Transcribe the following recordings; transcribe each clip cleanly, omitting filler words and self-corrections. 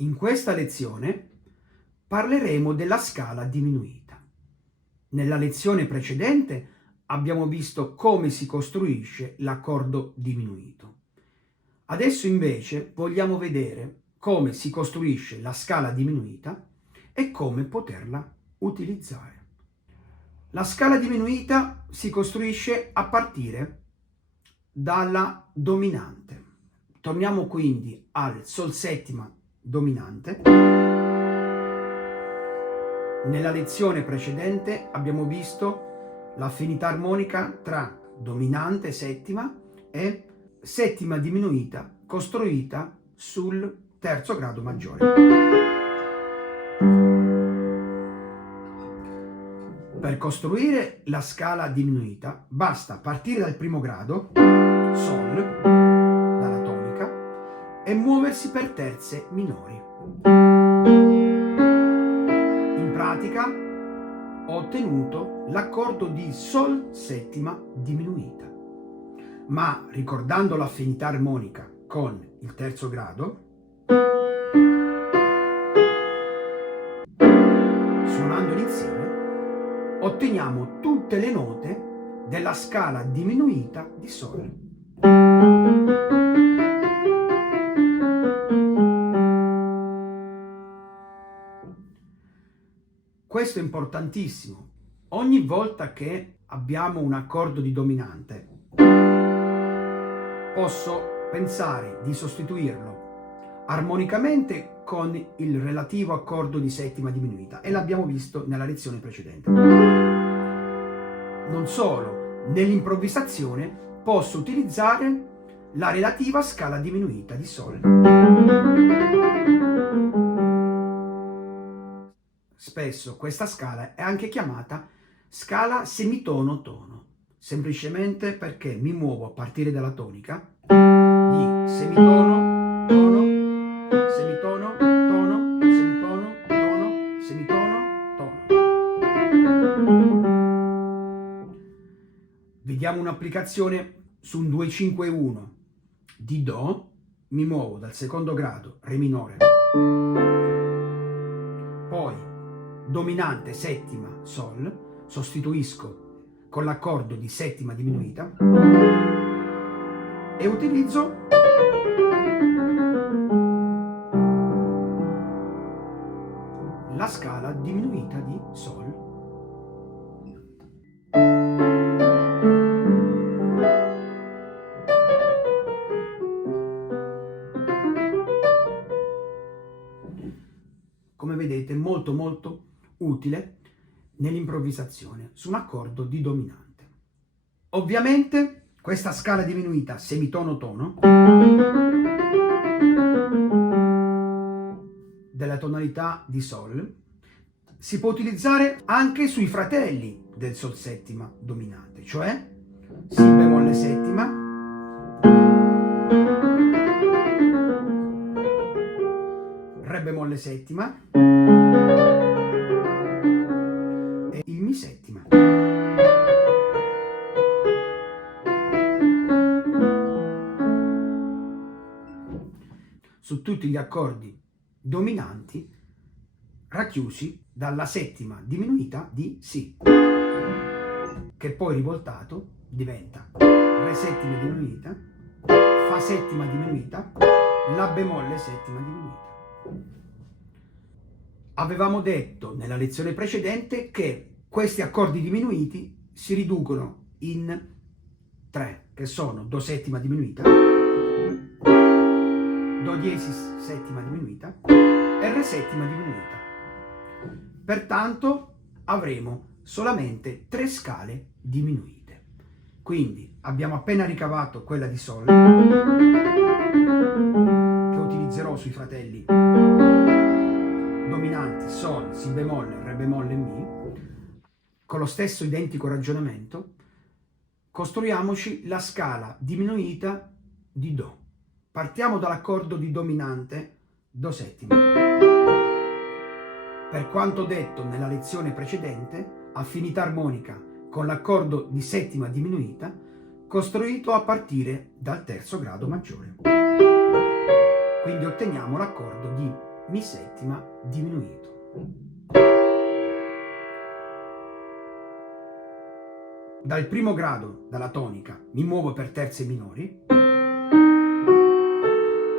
In questa lezione parleremo della scala diminuita. Nella lezione precedente abbiamo visto come si costruisce l'accordo diminuito. Adesso invece vogliamo vedere come si costruisce la scala diminuita e come poterla utilizzare. La scala diminuita si costruisce a partire dalla dominante. Torniamo quindi al sol settima dominante. Nella lezione precedente abbiamo visto l'affinità armonica tra dominante settima e settima diminuita costruita sul terzo grado maggiore. Per costruire la scala diminuita basta partire dal primo grado, sol, dalla tonica, e muoversi per terze minori. In pratica ho ottenuto l'accordo di sol settima diminuita. Ma ricordando l'affinità armonica con il terzo grado, suonandoli insieme, otteniamo tutte le note della scala diminuita di sol. Questo è importantissimo. Ogni volta che abbiamo un accordo di dominante, posso pensare di sostituirlo armonicamente con il relativo accordo di settima diminuita, e l'abbiamo visto nella lezione precedente. Non solo, nell'improvvisazione posso utilizzare la relativa scala diminuita di sol. Spesso questa scala è anche chiamata scala semitono-tono, semplicemente perché mi muovo a partire dalla tonica di semitono, tono, semitono, tono, semitono, tono, semitono, tono. Vediamo un'applicazione su un 2-5-1 di Do. Mi muovo dal secondo grado, Re minore, poi dominante settima Sol, sostituisco con l'accordo di settima diminuita e utilizzo la scala diminuita di Sol. Come vedete, molto utile nell'improvvisazione su un accordo di dominante. Ovviamente questa scala diminuita semitono-tono della tonalità di Sol si può utilizzare anche sui fratelli del Sol settima dominante, cioè Si bemolle settima, Re bemolle settima e il Mi settima. Su tutti gli accordi dominanti racchiusi dalla settima diminuita di Si, che poi rivoltato diventa Re settima diminuita, Fa settima diminuita, La bemolle settima diminuita. Avevamo detto nella lezione precedente che questi accordi diminuiti si riducono in tre, che sono Do settima diminuita, Do diesis settima diminuita e Re settima diminuita. Pertanto avremo solamente tre scale diminuite. Quindi abbiamo appena ricavato quella di Sol, che utilizzerò sui fratelli dominanti Sol, Si bemolle, Re bemolle e Mi. Con lo stesso identico ragionamento costruiamoci la scala diminuita di Do. Partiamo dall'accordo di dominante Do settima. Per quanto detto nella lezione precedente, affinità armonica con l'accordo di settima diminuita costruito a partire dal terzo grado maggiore. Quindi otteniamo l'accordo di Mi settima diminuito. Dal primo grado, dalla tonica, mi muovo per terze minori,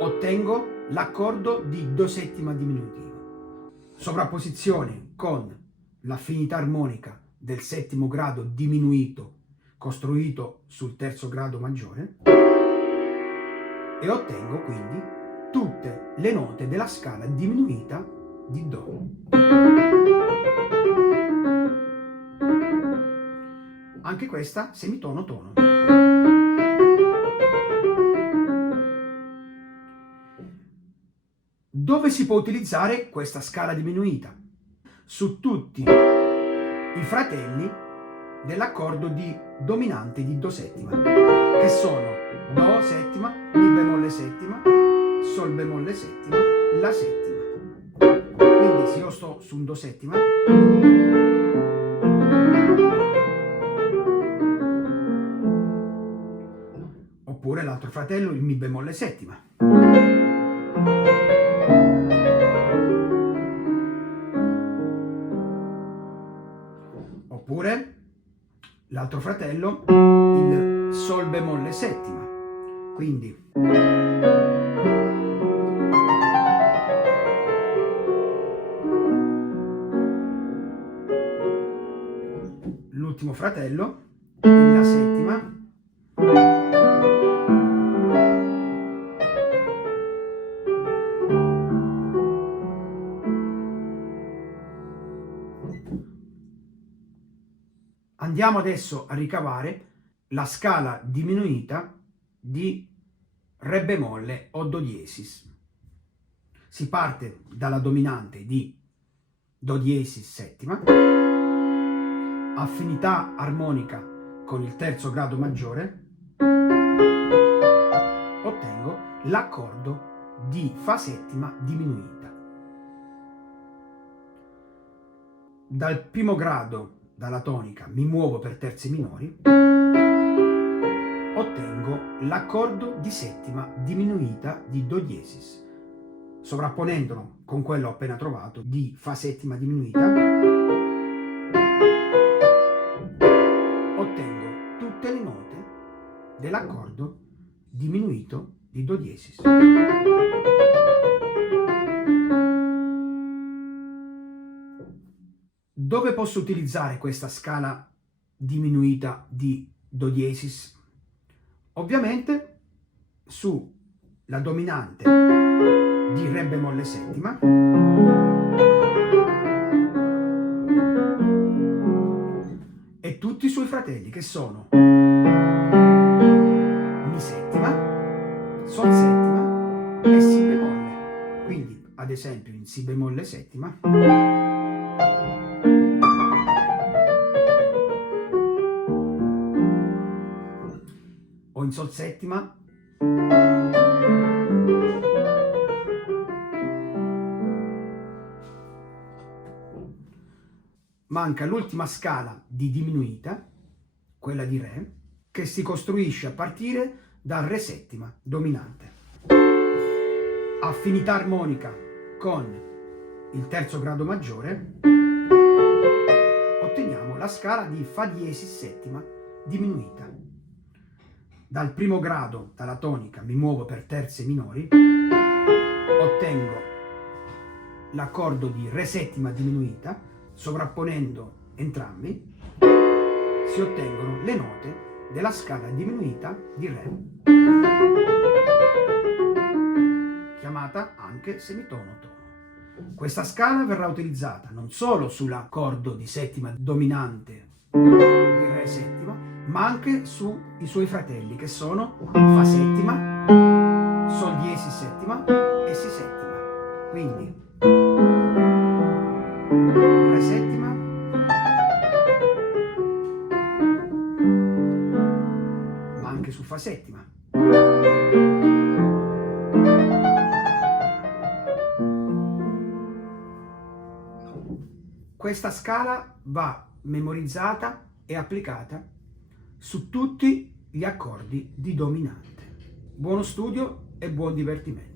ottengo l'accordo di do settima diminutivo. Sovrapposizione con l'affinità armonica del settimo grado diminuito costruito sul terzo grado maggiore e ottengo quindi tutte le note della scala diminuita di Do. Anche questa semitono-tono. Dove si può utilizzare questa scala diminuita? Su tutti i fratelli dell'accordo di dominante di Do settima, che sono Do settima, Mi bemolle settima, Sol bemolle settima, La settima. Quindi se io sto su un Do settima, oppure l'altro fratello, il Mi bemolle settima. Oppure l'altro fratello, il Sol bemolle settima. Quindi l'ultimo fratello, il La settima. Andiamo adesso a ricavare la scala diminuita di Re bemolle o Do diesis. Si parte dalla dominante di Do diesis settima, affinità armonica con il terzo grado maggiore, ottengo l'accordo di Fa settima diminuita. Dal primo grado, dalla tonica, mi muovo per terze minori, ottengo l'accordo di settima diminuita di Do diesis. Sovrapponendolo con quello appena trovato di Fa settima diminuita, ottengo tutte le note dell'accordo diminuito di Do diesis. Dove posso utilizzare questa scala diminuita di Do diesis? Ovviamente sulla dominante di Re bemolle settima e tutti i suoi fratelli, che sono Mi settima, Sol settima e Si bemolle. Quindi ad esempio in Si bemolle settima o in Sol settima, manca l'ultima scala di diminuita, quella di Re, che si costruisce a partire dal Re settima dominante. Affinità armonica con il terzo grado maggiore, otteniamo la scala di Fa diesis settima diminuita. Dal primo grado, dalla tonica, mi muovo per terze minori, ottengo l'accordo di Re settima diminuita, sovrapponendo entrambi, si ottengono le note della scala diminuita di Re, chiamata anche semitono-tono. Questa scala verrà utilizzata non solo sull'accordo di settima dominante di Re settima, ma anche sui suoi fratelli, che sono Fa settima, Sol diesis settima e Si settima. Quindi Re settima, ma anche su Fa settima. Questa scala va memorizzata e applicata su tutti gli accordi di dominante. Buono studio e buon divertimento.